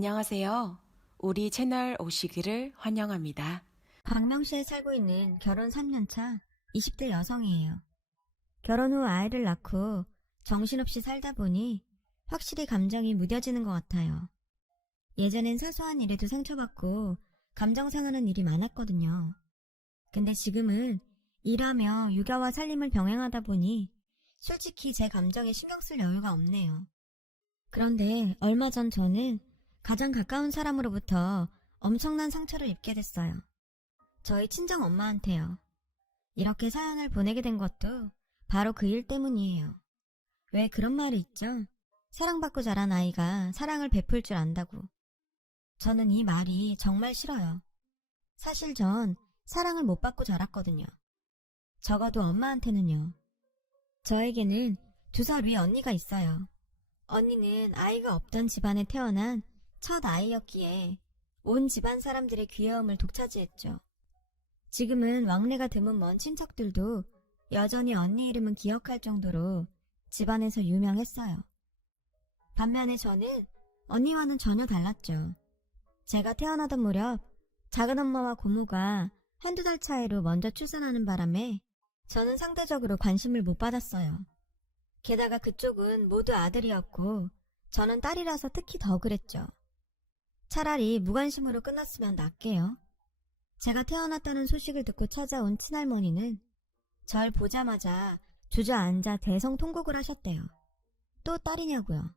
안녕하세요. 우리 채널 오시기를 환영합니다. 광명시에 살고 있는 결혼 3년차 20대 여성이에요. 결혼 후 아이를 낳고 정신없이 살다 보니 확실히 감정이 무뎌지는 것 같아요. 예전엔 사소한 일에도 상처받고 감정 상하는 일이 많았거든요. 근데 지금은 일하며 육아와 살림을 병행하다 보니 솔직히 제 감정에 신경 쓸 여유가 없네요. 그런데 얼마 전 저는 가장 가까운 사람으로부터 엄청난 상처를 입게 됐어요. 저희 친정 엄마한테요. 이렇게 사연을 보내게 된 것도 바로 그 일 때문이에요. 왜 그런 말이 있죠? 사랑받고 자란 아이가 사랑을 베풀 줄 안다고. 저는 이 말이 정말 싫어요. 사실 전 사랑을 못 받고 자랐거든요. 적어도 엄마한테는요. 저에게는 2살 위 언니가 있어요. 언니는 아이가 없던 집안에 태어난 첫 아이였기에 온 집안 사람들의 귀여움을 독차지했죠. 지금은 왕래가 드문 먼 친척들도 여전히 언니 이름은 기억할 정도로 집안에서 유명했어요. 반면에 저는 언니와는 전혀 달랐죠. 제가 태어나던 무렵 작은 엄마와 고모가 한두 달 차이로 먼저 출산하는 바람에 저는 상대적으로 관심을 못 받았어요. 게다가 그쪽은 모두 아들이었고 저는 딸이라서 특히 더 그랬죠. 차라리 무관심으로 끝났으면 낫게요. 제가 태어났다는 소식을 듣고 찾아온 친할머니는 절 보자마자 주저앉아 대성통곡을 하셨대요. 또 딸이냐고요.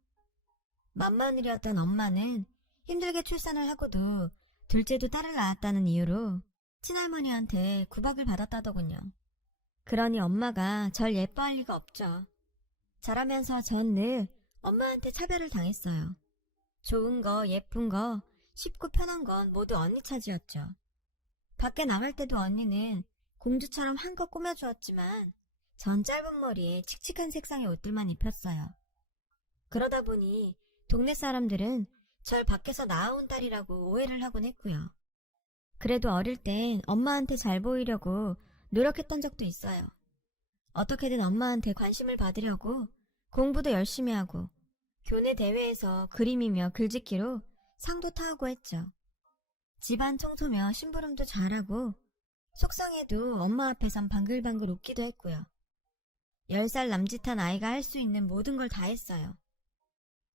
맏마늘이었던 엄마는 힘들게 출산을 하고도 둘째도 딸을 낳았다는 이유로 친할머니한테 구박을 받았다더군요. 그러니 엄마가 절 예뻐할 리가 없죠. 자라면서 전 늘 엄마한테 차별을 당했어요. 좋은 거, 예쁜 거, 쉽고 편한 건 모두 언니 차지였죠. 밖에 나갈 때도 언니는 공주처럼 한껏 꾸며주었지만 전 짧은 머리에 칙칙한 색상의 옷들만 입혔어요. 그러다 보니 동네 사람들은 절 밖에서 낳아온 딸이라고 오해를 하곤 했고요. 그래도 어릴 땐 엄마한테 잘 보이려고 노력했던 적도 있어요. 어떻게든 엄마한테 관심을 받으려고 공부도 열심히 하고 교내 대회에서 그림이며 글짓기로 상도 타고 했죠. 집안 청소며 심부름도 잘하고 속상해도 엄마 앞에선 방글방글 웃기도 했고요. 10살 남짓한 아이가 할 수 있는 모든 걸 다 했어요.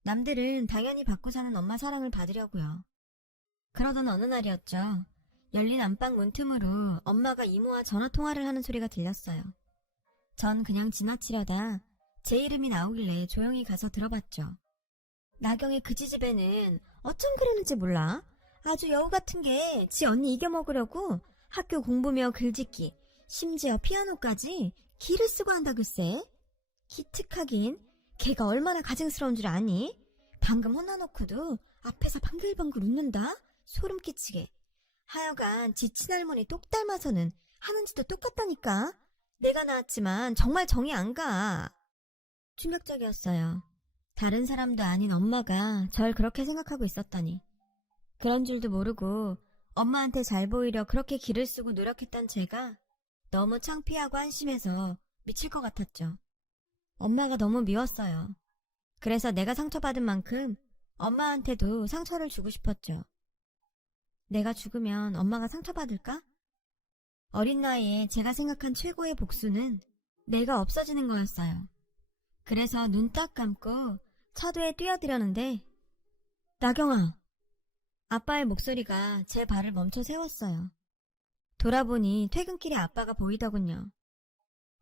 남들은 당연히 받고 사는 엄마 사랑을 받으려고요. 그러던 어느 날이었죠. 열린 안방 문틈으로 엄마가 이모와 전화통화를 하는 소리가 들렸어요. 전 그냥 지나치려다 제 이름이 나오길래 조용히 가서 들어봤죠. 나경의 그 지집애는 어쩜 그러는지 몰라. 아주 여우 같은 게 지 언니 이겨먹으려고 학교 공부며 글짓기, 심지어 피아노까지 기를 쓰고 한다 글쎄. 기특하긴 걔가 얼마나 가증스러운 줄 아니? 방금 혼나놓고도 앞에서 방글방글 웃는다? 소름 끼치게. 하여간 지 친할머니 똑 닮아서는 하는 짓도 똑같다니까. 내가 낳았지만 정말 정이 안 가. 충격적이었어요. 다른 사람도 아닌 엄마가 절 그렇게 생각하고 있었다니. 그런 줄도 모르고 엄마한테 잘 보이려 그렇게 기를 쓰고 노력했던 제가 너무 창피하고 한심해서 미칠 것 같았죠. 엄마가 너무 미웠어요. 그래서 내가 상처받은 만큼 엄마한테도 상처를 주고 싶었죠. 내가 죽으면 엄마가 상처받을까? 어린 나이에 제가 생각한 최고의 복수는 내가 없어지는 거였어요. 그래서 눈 딱 감고 차도에 뛰어들었는데 나경아! 아빠의 목소리가 제 발을 멈춰 세웠어요. 돌아보니 퇴근길에 아빠가 보이더군요.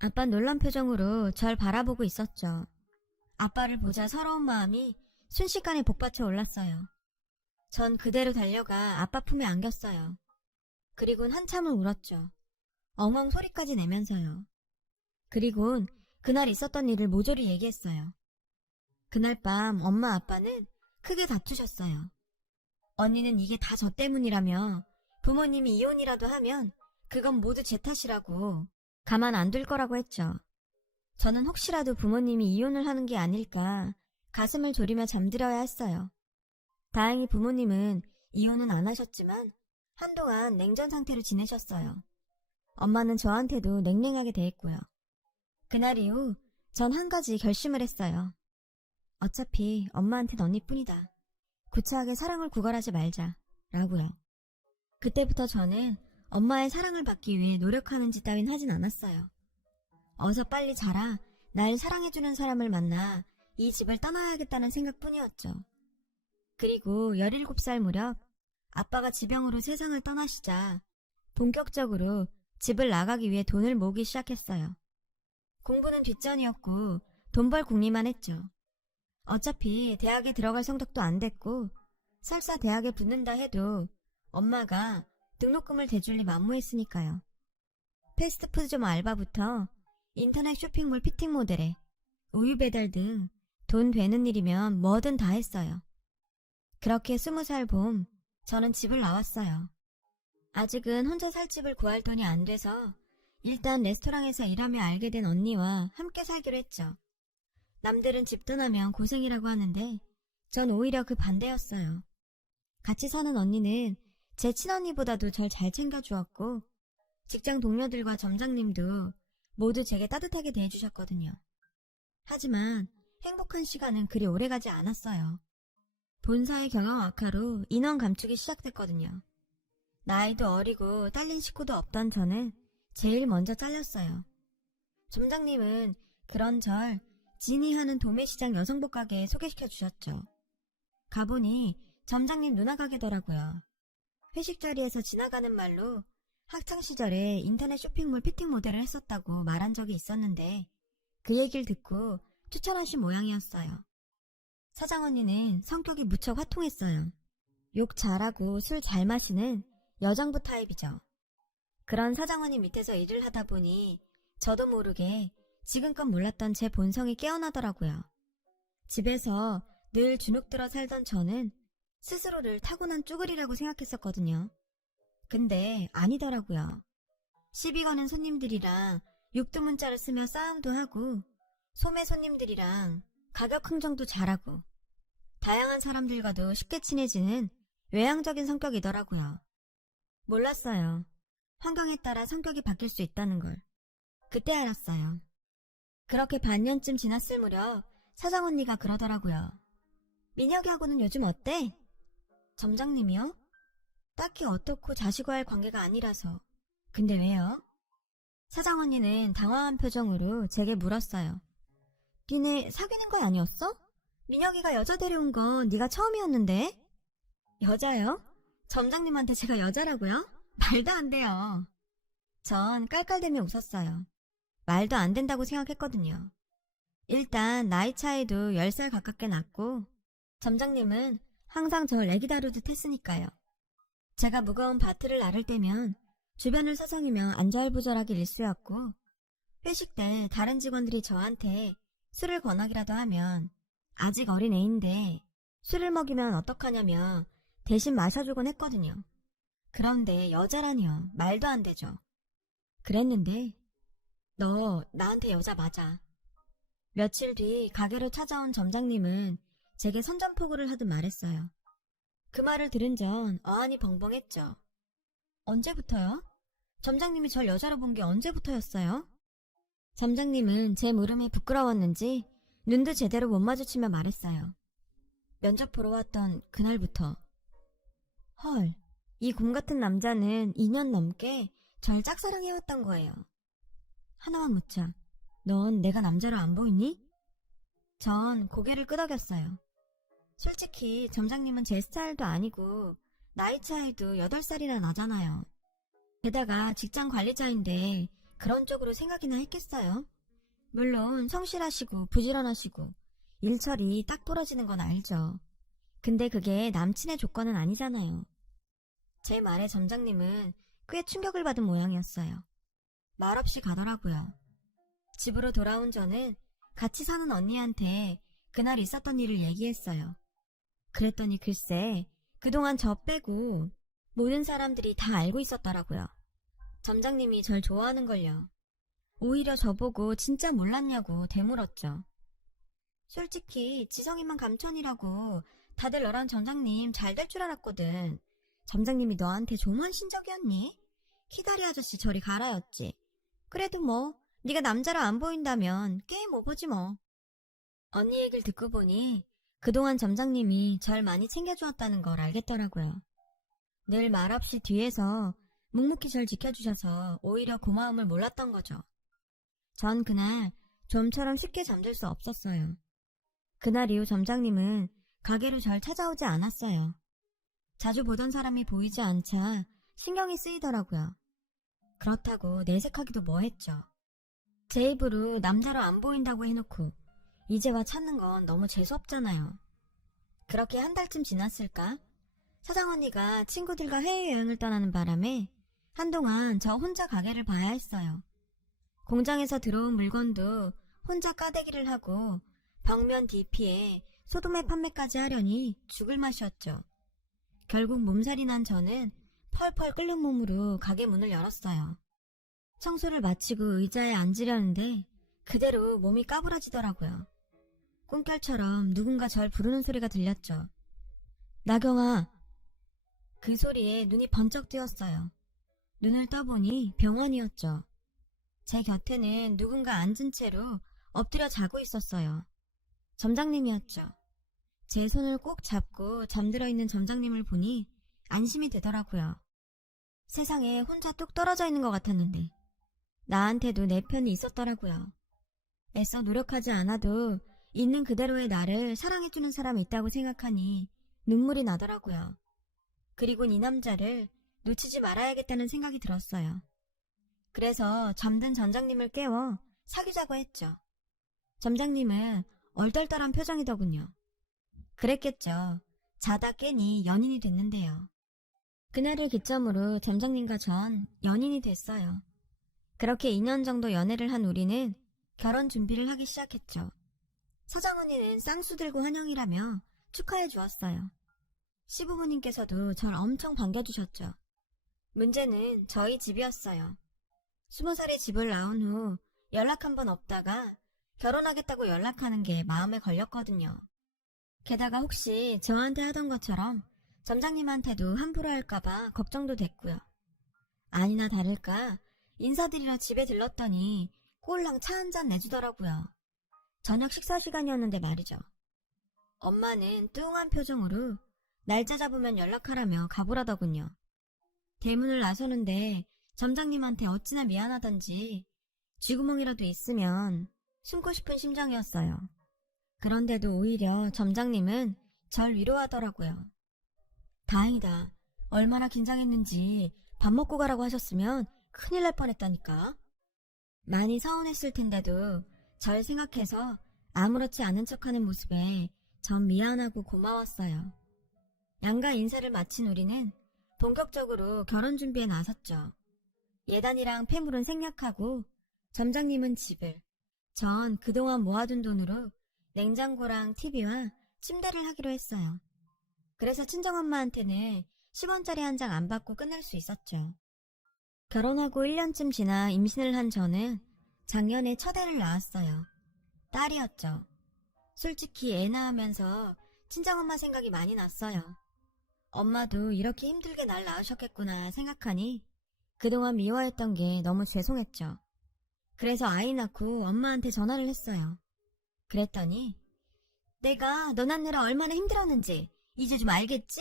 아빠 놀란 표정으로 절 바라보고 있었죠. 아빠를 보자 서러운 마음이 순식간에 복받쳐 올랐어요. 전 그대로 달려가 아빠 품에 안겼어요. 그리곤 한참을 울었죠. 엉엉 소리까지 내면서요. 그리곤 그날 있었던 일을 모조리 얘기했어요. 그날 밤 엄마 아빠는 크게 다투셨어요. 언니는 이게 다 저 때문이라며 부모님이 이혼이라도 하면 그건 모두 제 탓이라고 가만 안 둘 거라고 했죠. 저는 혹시라도 부모님이 이혼을 하는 게 아닐까 가슴을 졸이며 잠들어야 했어요. 다행히 부모님은 이혼은 안 하셨지만 한동안 냉전 상태로 지내셨어요. 엄마는 저한테도 냉랭하게 대했고요. 그날 이후 전 한 가지 결심을 했어요. 어차피 엄마한텐 언니뿐이다. 구차하게 사랑을 구걸하지 말자 라고요. 그때부터 저는 엄마의 사랑을 받기 위해 노력하는 짓 따윈 하진 않았어요. 어서 빨리 자라 날 사랑해주는 사람을 만나 이 집을 떠나야겠다는 생각뿐이었죠. 그리고 17살 무렵 아빠가 지병으로 세상을 떠나시자 본격적으로 집을 나가기 위해 돈을 모으기 시작했어요. 공부는 뒷전이었고 돈 벌 궁리만 했죠. 어차피 대학에 들어갈 성적도 안 됐고 설사 대학에 붙는다 해도 엄마가 등록금을 대줄 리 만무했으니까요. 패스트푸드점 알바부터 인터넷 쇼핑몰 피팅 모델에 우유 배달 등 돈 되는 일이면 뭐든 다 했어요. 그렇게 20살 봄 저는 집을 나왔어요. 아직은 혼자 살 집을 구할 돈이 안 돼서 일단 레스토랑에서 일하며 알게 된 언니와 함께 살기로 했죠. 남들은 집 떠나면 고생이라고 하는데 전 오히려 그 반대였어요. 같이 사는 언니는 제 친언니보다도 절 잘 챙겨주었고 직장 동료들과 점장님도 모두 제게 따뜻하게 대해주셨거든요. 하지만 행복한 시간은 그리 오래가지 않았어요. 본사의 경영 악화로 인원 감축이 시작됐거든요. 나이도 어리고 딸린 식구도 없던 저는 제일 먼저 잘렸어요. 점장님은 그런 절 진이하는 도매시장 여성복 가게에 소개시켜 주셨죠. 가보니 점장님 누나 가게더라고요. 회식 자리에서 지나가는 말로 학창시절에 인터넷 쇼핑몰 피팅 모델을 했었다고 말한 적이 있었는데 그 얘기를 듣고 추천하신 모양이었어요. 사장 언니는 성격이 무척 화통했어요. 욕 잘하고 술 잘 마시는 여장부 타입이죠. 그런 사장 언니 밑에서 일을 하다 보니 저도 모르게 지금껏 몰랐던 제 본성이 깨어나더라고요. 집에서 늘 주눅들어 살던 저는 스스로를 타고난 쭈그리라고 생각했었거든요. 근데 아니더라고요. 시비 거는 손님들이랑 육두문자를 쓰며 싸움도 하고 소매 손님들이랑 가격 흥정도 잘하고 다양한 사람들과도 쉽게 친해지는 외향적인 성격이더라고요. 몰랐어요. 환경에 따라 성격이 바뀔 수 있다는 걸. 그때 알았어요. 그렇게 반년쯤 지났을 무렵 사장 언니가 그러더라고요. 민혁이하고는 요즘 어때? 점장님이요? 딱히 어떻고 자식과의 관계가 아니라서. 근데 왜요? 사장 언니는 당황한 표정으로 제게 물었어요. 니네 사귀는 거 아니었어? 민혁이가 여자 데려온 건 네가 처음이었는데? 여자요? 점장님한테 제가 여자라고요? 말도 안 돼요. 전 깔깔대며 웃었어요. 말도 안 된다고 생각했거든요. 일단 나이 차이도 10살 가깝게 났고 점장님은 항상 절 애기 다루듯 했으니까요. 제가 무거운 바트를 나를 때면 주변을 서성이며 안절부절하기 일쑤였고 회식 때 다른 직원들이 저한테 술을 권하기라도 하면 아직 어린 애인데 술을 먹이면 어떡하냐며 대신 마셔주곤 했거든요. 그런데 여자라니요. 말도 안 되죠. 그랬는데 너 나한테 여자 맞아. 며칠 뒤 가게로 찾아온 점장님은 제게 선전포고를 하듯 말했어요. 그 말을 들은 전 어안이 벙벙했죠. 언제부터요? 점장님이 절 여자로 본 게 언제부터였어요? 점장님은 제 물음이 부끄러웠는지 눈도 제대로 못 마주치며 말했어요. 면접 보러 왔던 그날부터. 헐, 이 곰 같은 남자는 2년 넘게 절 짝사랑해왔던 거예요. 하나만 묻자. 넌 내가 남자로 안 보이니? 전 고개를 끄덕였어요. 솔직히 점장님은 제 스타일도 아니고 나이 차이도 8살이나 나잖아요. 게다가 직장 관리자인데 그런 쪽으로 생각이나 했겠어요? 물론 성실하시고 부지런하시고 일처리 딱 부러지는 건 알죠. 근데 그게 남친의 조건은 아니잖아요. 제 말에 점장님은 꽤 충격을 받은 모양이었어요. 말없이 가더라고요. 집으로 돌아온 저는 같이 사는 언니한테 그날 있었던 일을 얘기했어요. 그랬더니 글쎄 그동안 저 빼고 모든 사람들이 다 알고 있었더라고요. 점장님이 절 좋아하는걸요. 오히려 저보고 진짜 몰랐냐고 되물었죠. 솔직히 지성이만 감천이라고 다들 너랑 점장님 잘 될 줄 알았거든. 점장님이 너한테 좀한 신적이었니? 키다리 아저씨 저리 가라였지. 그래도 뭐 네가 남자로 안 보인다면 게임 오버지 뭐. 언니 얘기를 듣고 보니 그동안 점장님이 절 많이 챙겨주었다는 걸 알겠더라고요. 늘 말없이 뒤에서 묵묵히 절 지켜주셔서 오히려 고마움을 몰랐던 거죠. 전 그날 좀처럼 쉽게 잠들 수 없었어요. 그날 이후 점장님은 가게로 절 찾아오지 않았어요. 자주 보던 사람이 보이지 않자 신경이 쓰이더라고요. 그렇다고 내색하기도 뭐했죠. 제 입으로 남자로 안 보인다고 해놓고 이제 와 찾는 건 너무 재수없잖아요. 그렇게 한 달쯤 지났을까? 사장 언니가 친구들과 해외여행을 떠나는 바람에 한동안 저 혼자 가게를 봐야 했어요. 공장에서 들어온 물건도 혼자 까대기를 하고 벽면 DP에 소도매 판매까지 하려니 죽을 맛이었죠. 결국 몸살이 난 저는 펄펄 끓는 몸으로 가게 문을 열었어요. 청소를 마치고 의자에 앉으려는데 그대로 몸이 까부러지더라고요. 꿈결처럼 누군가 절 부르는 소리가 들렸죠. 나경아. 그 소리에 눈이 번쩍 뜨였어요. 눈을 떠보니 병원이었죠. 제 곁에는 누군가 앉은 채로 엎드려 자고 있었어요. 점장님이었죠. 제 손을 꼭 잡고 잠들어 있는 점장님을 보니 안심이 되더라고요. 세상에 혼자 뚝 떨어져 있는 것 같았는데 나한테도 내 편이 있었더라고요. 애써 노력하지 않아도 있는 그대로의 나를 사랑해주는 사람이 있다고 생각하니 눈물이 나더라고요. 그리곤 이 남자를 놓치지 말아야겠다는 생각이 들었어요. 그래서 잠든 점장님을 깨워 사귀자고 했죠. 점장님은 얼떨떨한 표정이더군요. 그랬겠죠. 자다 깨니 연인이 됐는데요. 그날을 기점으로 점장님과 전 연인이 됐어요. 그렇게 2년 정도 연애를 한 우리는 결혼 준비를 하기 시작했죠. 사장 언니는 쌍수 들고 환영이라며 축하해 주었어요. 시부모님께서도 절 엄청 반겨주셨죠. 문제는 저희 집이었어요. 20살에 집을 나온 후 연락 한 번 없다가 결혼하겠다고 연락하는 게 마음에 걸렸거든요. 게다가 혹시 저한테 하던 것처럼 점장님한테도 함부로 할까봐 걱정도 됐고요. 아니나 다를까 인사드리러 집에 들렀더니 꼴랑 차 한 잔 내주더라고요. 저녁 식사 시간이었는데 말이죠. 엄마는 뚱한 표정으로 날짜 잡으면 연락하라며 가보라더군요. 대문을 나서는데 점장님한테 어찌나 미안하던지 쥐구멍이라도 있으면 숨고 싶은 심정이었어요. 그런데도 오히려 점장님은 절 위로하더라고요. 다행이다. 얼마나 긴장했는지 밥 먹고 가라고 하셨으면 큰일 날 뻔했다니까. 많이 서운했을 텐데도 절 생각해서 아무렇지 않은 척하는 모습에 전 미안하고 고마웠어요. 양가 인사를 마친 우리는 본격적으로 결혼 준비에 나섰죠. 예단이랑 폐물은 생략하고 점장님은 집을, 전 그동안 모아둔 돈으로 냉장고랑 TV와 침대를 하기로 했어요. 그래서 친정엄마한테는 10원짜리 한 장 안 받고 끝낼 수 있었죠. 결혼하고 1년쯤 지나 임신을 한 저는 작년에 첫 애를 낳았어요. 딸이었죠. 솔직히 애 낳으면서 친정엄마 생각이 많이 났어요. 엄마도 이렇게 힘들게 날 낳으셨겠구나 생각하니 그동안 미워했던 게 너무 죄송했죠. 그래서 아이 낳고 엄마한테 전화를 했어요. 그랬더니 내가 너 낳느라 얼마나 힘들었는지 이제 좀 알겠지?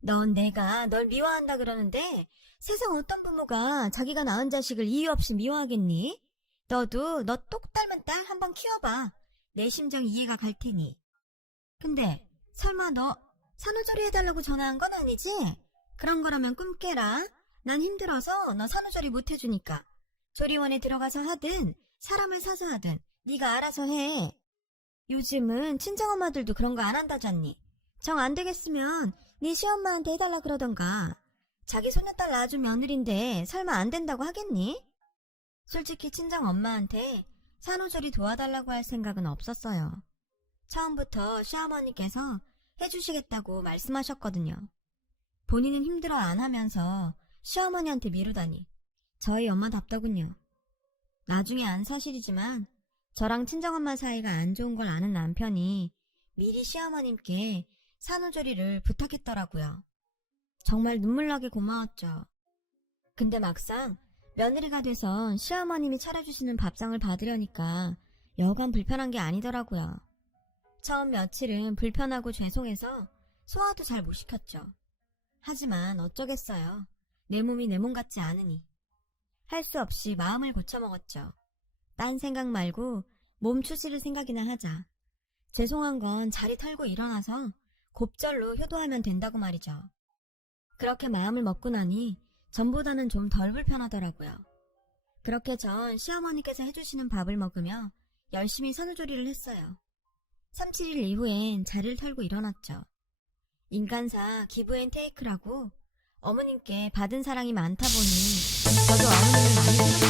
넌 내가 널 미워한다 그러는데 세상 어떤 부모가 자기가 낳은 자식을 이유 없이 미워하겠니? 너도 너 똑 닮은 딸 한번 키워봐. 내 심정 이해가 갈 테니. 근데 설마 너 산후조리 해달라고 전화한 건 아니지? 그런 거라면 꿈 깨라. 난 힘들어서 너 산후조리 못 해주니까. 조리원에 들어가서 하든 사람을 사서 하든 네가 알아서 해. 요즘은 친정엄마들도 그런 거 안 한다잖니. 정 안 되겠으면 네 시엄마한테 해달라 그러던가. 자기 손녀딸 낳아준 며느린데 설마 안 된다고 하겠니? 솔직히 친정엄마한테 산후조리 도와달라고 할 생각은 없었어요. 처음부터 시어머니께서 해주시겠다고 말씀하셨거든요. 본인은 힘들어 안 하면서 시어머니한테 미루다니 저희 엄마답더군요. 나중에 안 사실이지만 저랑 친정엄마 사이가 안 좋은 걸 아는 남편이 미리 시어머님께 산후조리를 부탁했더라고요. 정말 눈물나게 고마웠죠. 근데 막상 며느리가 돼서 시어머님이 차려주시는 밥상을 받으려니까 여간 불편한 게 아니더라고요. 처음 며칠은 불편하고 죄송해서 소화도 잘 못 시켰죠. 하지만 어쩌겠어요. 내 몸이 내 몸 같지 않으니. 할 수 없이 마음을 고쳐먹었죠. 딴 생각 말고 몸 추스릴 생각이나 하자. 죄송한 건 자리 털고 일어나서 곱절로 효도하면 된다고 말이죠. 그렇게 마음을 먹고 나니 전보다는 좀 덜 불편하더라고요. 그렇게 전 시어머니께서 해주시는 밥을 먹으며 열심히 산후조리를 했어요. 3, 7일 이후엔 자리를 털고 일어났죠. 인간사 기브앤테이크라고 어머님께 받은 사랑이 많다 보니 저도 어머님을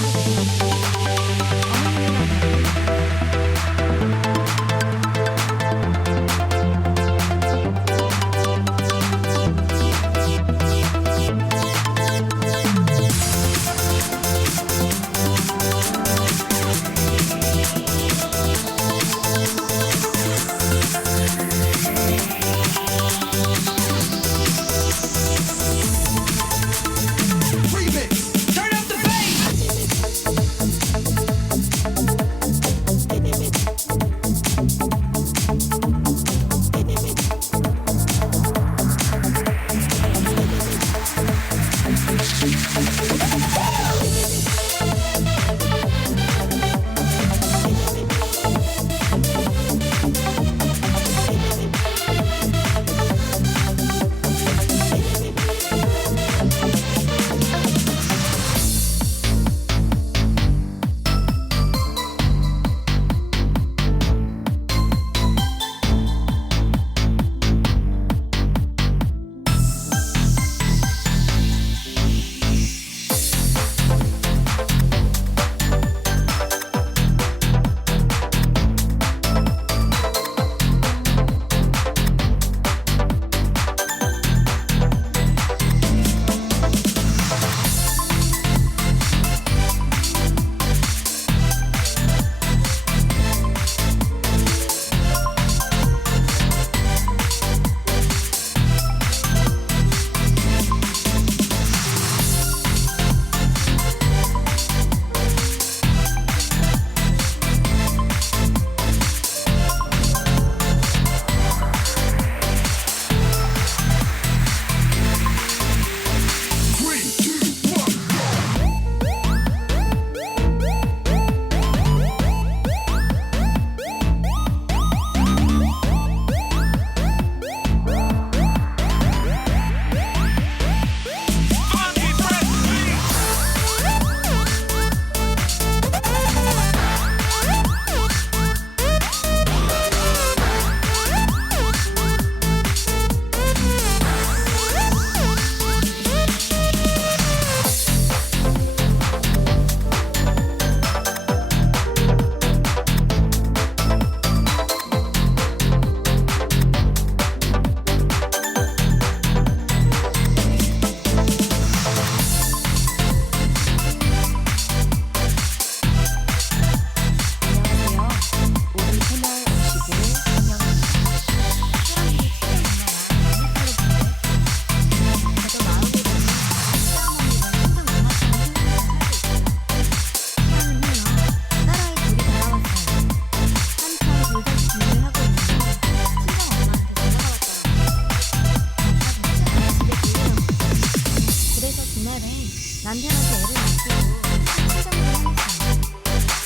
많이 남편한테 애를 맡기고 친정을 해냈어요.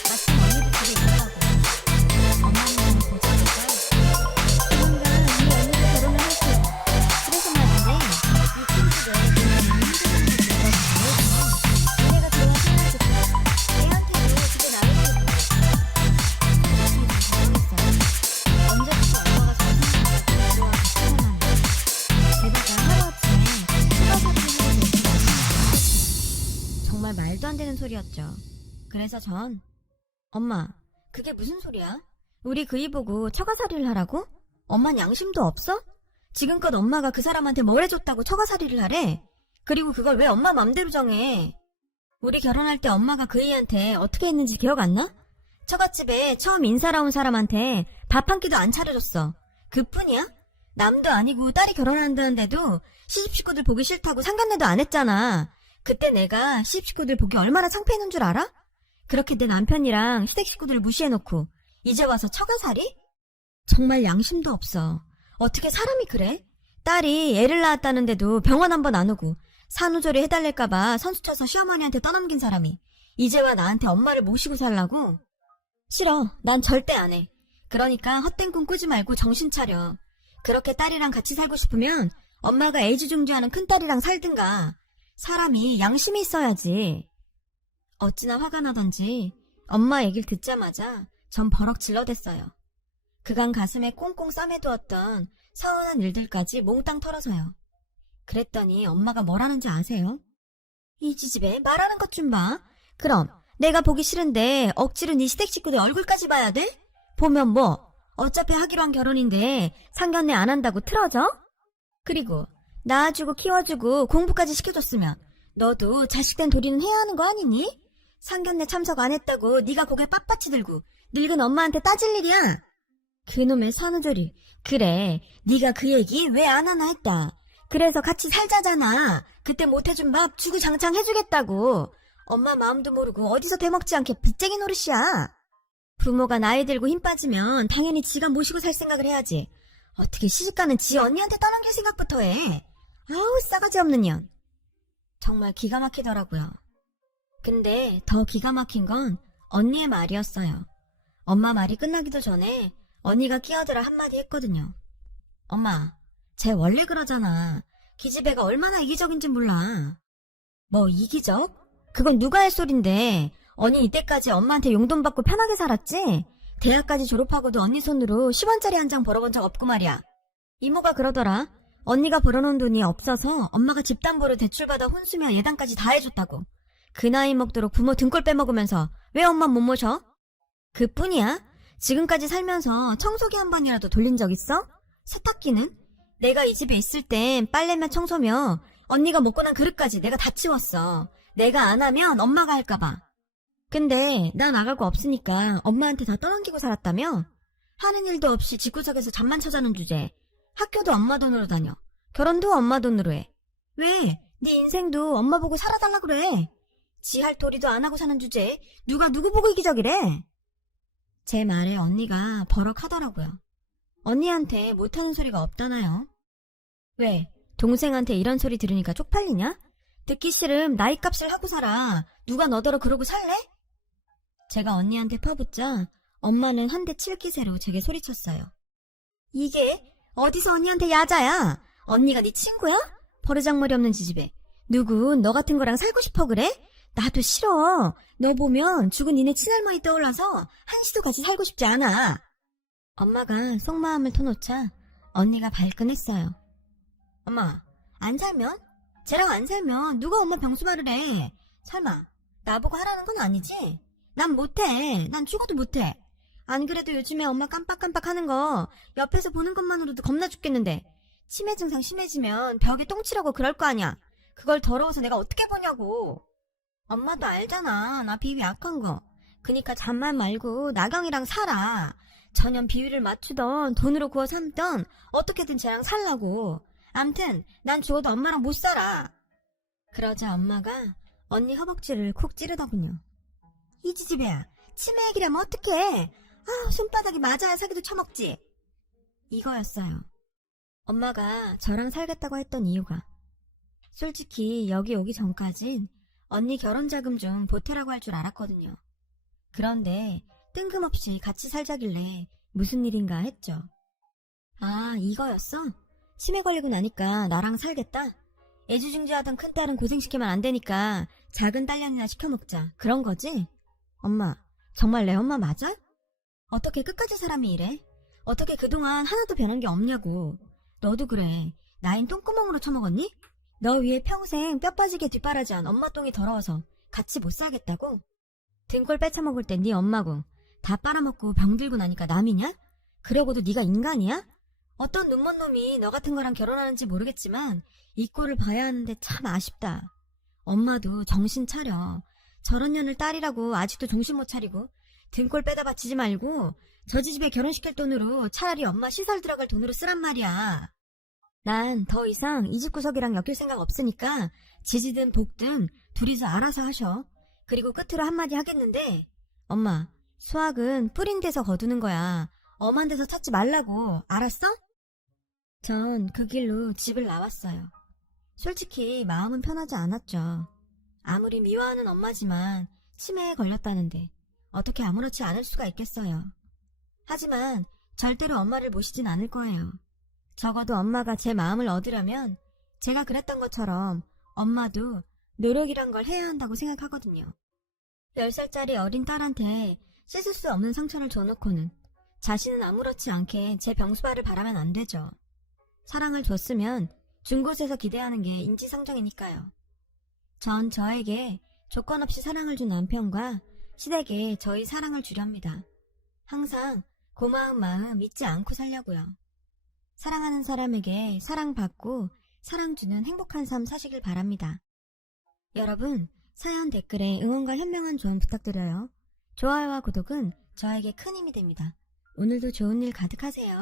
마침 언니도 집에 있더라고요. 엄마는 고쳐줄까? 누군가 우리 언니가 결혼을 했어요. 그래서 말인데 이 친구들 그냥 내가 좋아 생각했어. 애한테도 집에 나가고 싶어. 언제부터 엄마가 정신없이 좋아 걱정하는데 게다가 하루아침에 추가 사진을 정말 말도 안 되는 소리였죠. 그래서 전 엄마 그게 무슨 소리야? 우리 그이 보고 처가살이를 하라고? 엄만 양심도 없어? 지금껏 엄마가 그 사람한테 뭘 해줬다고 처가살이를 하래? 그리고 그걸 왜 엄마 맘대로 정해? 우리 결혼할 때 엄마가 그이한테 어떻게 했는지 기억 안 나? 처갓집에 처음 인사라 온 사람한테 밥 한 끼도 안 차려줬어. 그뿐이야? 남도 아니고 딸이 결혼한다는데도 시집 식구들 보기 싫다고 상견례도 안 했잖아. 그때 내가 시집 식구들 보기 얼마나 창피했는 줄 알아? 그렇게 내 남편이랑 시댁 식구들을 무시해놓고 이제 와서 처가살이? 정말 양심도 없어. 어떻게 사람이 그래? 딸이 애를 낳았다는데도 병원 한 번 안 오고 산후조리 해달랄까봐 선수 쳐서 시어머니한테 떠넘긴 사람이 이제와 나한테 엄마를 모시고 살라고? 싫어. 난 절대 안 해. 그러니까 헛된 꿈 꾸지 말고 정신 차려. 그렇게 딸이랑 같이 살고 싶으면 엄마가 애지중지하는 큰딸이랑 살든가. 사람이 양심이 있어야지. 어찌나 화가 나던지 엄마 얘기를 듣자마자 전 버럭 질러댔어요. 그간 가슴에 꽁꽁 싸매두었던 서운한 일들까지 몽땅 털어서요. 그랬더니 엄마가 뭐라는지 아세요? 이 지집애 말하는 것 좀 봐. 그럼 내가 보기 싫은데 억지로 네 시댁 식구들 얼굴까지 봐야 돼? 보면 뭐 어차피 하기로 한 결혼인데 상견례 안 한다고 틀어져? 그리고 낳아주고 키워주고 공부까지 시켜줬으면 너도 자식된 도리는 해야 하는 거 아니니? 상견례 참석 안 했다고 네가 고개 빳빳이 들고 늙은 엄마한테 따질 일이야? 그놈의 산후조리. 그래, 네가 그 얘기 왜 안 하나 했다. 그래서 같이 살자잖아. 그때 못해준 밥 주구장창 해주겠다고. 엄마 마음도 모르고 어디서 되먹지 않게 빚쟁이 노릇이야. 부모가 나이 들고 힘 빠지면 당연히 지가 모시고 살 생각을 해야지. 어떻게 시집가는 지 언니한테 떠넘길 생각부터 해. 아우 싸가지 없는 년. 정말 기가 막히더라고요. 근데 더 기가 막힌 건 언니의 말이었어요. 엄마 말이 끝나기도 전에 언니가 끼어들어 한마디 했거든요. 엄마, 쟤 원래 그러잖아. 기집애가 얼마나 이기적인지 몰라. 뭐 이기적? 그건 누가 할 소린데. 언니 이때까지 엄마한테 용돈 받고 편하게 살았지? 대학까지 졸업하고도 언니 손으로 10원짜리 한 장 벌어본 적 없고 말이야. 이모가 그러더라. 언니가 벌어놓은 돈이 없어서 엄마가 집담보로 대출받아 혼수며 예단까지 다 해줬다고. 그 나이 먹도록 부모 등골 빼먹으면서 왜 엄마 못 모셔? 그뿐이야? 지금까지 살면서 청소기 한 번이라도 돌린 적 있어? 세탁기는? 내가 이 집에 있을 땐 빨래며 청소며 언니가 먹고 난 그릇까지 내가 다 치웠어. 내가 안 하면 엄마가 할까봐. 근데 나 나갈 거 없으니까 엄마한테 다 떠넘기고 살았다며? 하는 일도 없이 집구석에서 잠만 쳐자는 주제. 학교도 엄마 돈으로 다녀. 결혼도 엄마 돈으로 해. 왜? 네 인생도 엄마 보고 살아달라 그래. 지 할 도리도 안 하고 사는 주제에 누가 누구 보고 이기적이래? 제 말에 언니가 버럭하더라고요. 언니한테 못하는 소리가 없다나요? 왜? 동생한테 이런 소리 들으니까 쪽팔리냐? 듣기 싫음 나이값을 하고 살아. 누가 너더러 그러고 살래? 제가 언니한테 퍼붓자 엄마는 한 대 칠 기세로 제게 소리쳤어요. 이게 어디서 언니한테 야자야? 언니가 네 친구야? 버르장머리 없는 지집애. 누군 너 같은 거랑 살고 싶어 그래? 나도 싫어. 너 보면 죽은 니네 친할머니 떠올라서 한시도 같이 살고 싶지 않아. 엄마가 속마음을 터놓자 언니가 발끈했어요. 엄마, 안 살면? 쟤랑 안 살면 누가 엄마 병수발을 해. 설마 나보고 하라는 건 아니지? 난 못해. 난 죽어도 못해. 안 그래도 요즘에 엄마 깜빡깜빡 하는 거 옆에서 보는 것만으로도 겁나 죽겠는데 치매 증상 심해지면 벽에 똥치라고 그럴 거 아니야. 그걸 더러워서 내가 어떻게 보냐고. 엄마도 알잖아. 나 비위 약한 거. 그니까 잠만 말고 나경이랑 살아. 전혀 비위를 맞추던 돈으로 구워 삼던 어떻게든 쟤랑 살라고. 암튼 난 죽어도 엄마랑 못 살아. 그러자 엄마가 언니 허벅지를 콕 찌르더군요. 이 지집애야. 치매 얘기라면 어떡해. 아, 손바닥이 맞아야 사기도 쳐먹지. 이거였어요. 엄마가 저랑 살겠다고 했던 이유가. 솔직히 여기 오기 전까진 언니 결혼자금 좀 보태라고 할 줄 알았거든요. 그런데 뜬금없이 같이 살자길래 무슨 일인가 했죠. 아, 이거였어? 치매 걸리고 나니까 나랑 살겠다? 애지중지하던 큰딸은 고생시키면 안 되니까 작은 딸년이나 시켜먹자. 그런 거지? 엄마, 정말 내 엄마 맞아? 어떻게 끝까지 사람이 이래? 어떻게 그동안 하나도 변한 게 없냐고. 너도 그래. 나인 똥구멍으로 처먹었니? 너 위에 평생 뼈 빠지게 뒷바라지한 엄마 똥이 더러워서 같이 못 살겠다고? 등골 빼쳐먹을 때 네 엄마고 다 빨아먹고 병들고 나니까 남이냐? 그러고도 네가 인간이야? 어떤 눈먼 놈이 너 같은 거랑 결혼하는지 모르겠지만 이 꼴을 봐야 하는데 참 아쉽다. 엄마도 정신 차려. 저런 년을 딸이라고 아직도 정신 못 차리고 등골 빼다 바치지 말고 저 지집에 결혼시킬 돈으로 차라리 엄마 시설 들어갈 돈으로 쓰란 말이야. 난 더 이상 이 집 구석이랑 엮일 생각 없으니까 지지든 복든 둘이서 알아서 하셔. 그리고 끝으로 한마디 하겠는데 엄마, 수학은 뿌린 데서 거두는 거야. 엄한 데서 찾지 말라고. 알았어? 전 그 길로 집을 나왔어요. 솔직히 마음은 편하지 않았죠. 아무리 미워하는 엄마지만 치매에 걸렸다는데 어떻게 아무렇지 않을 수가 있겠어요. 하지만 절대로 엄마를 모시진 않을 거예요. 적어도 엄마가 제 마음을 얻으려면 제가 그랬던 것처럼 엄마도 노력이란 걸 해야 한다고 생각하거든요. 10살짜리 어린 딸한테 씻을 수 없는 상처를 줘놓고는 자신은 아무렇지 않게 제 병수발을 바라면 안 되죠. 사랑을 줬으면 준 곳에서 기대하는 게 인지상정이니까요. 전 저에게 조건 없이 사랑을 준 남편과 시댁에 저희 사랑을 주렵니다. 항상 고마운 마음 잊지 않고 살려고요. 사랑하는 사람에게 사랑받고 사랑 주는 행복한 삶 사시길 바랍니다. 여러분, 사연 댓글에 응원과 현명한 조언 부탁드려요. 좋아요와 구독은 저에게 큰 힘이 됩니다. 오늘도 좋은 일 가득하세요.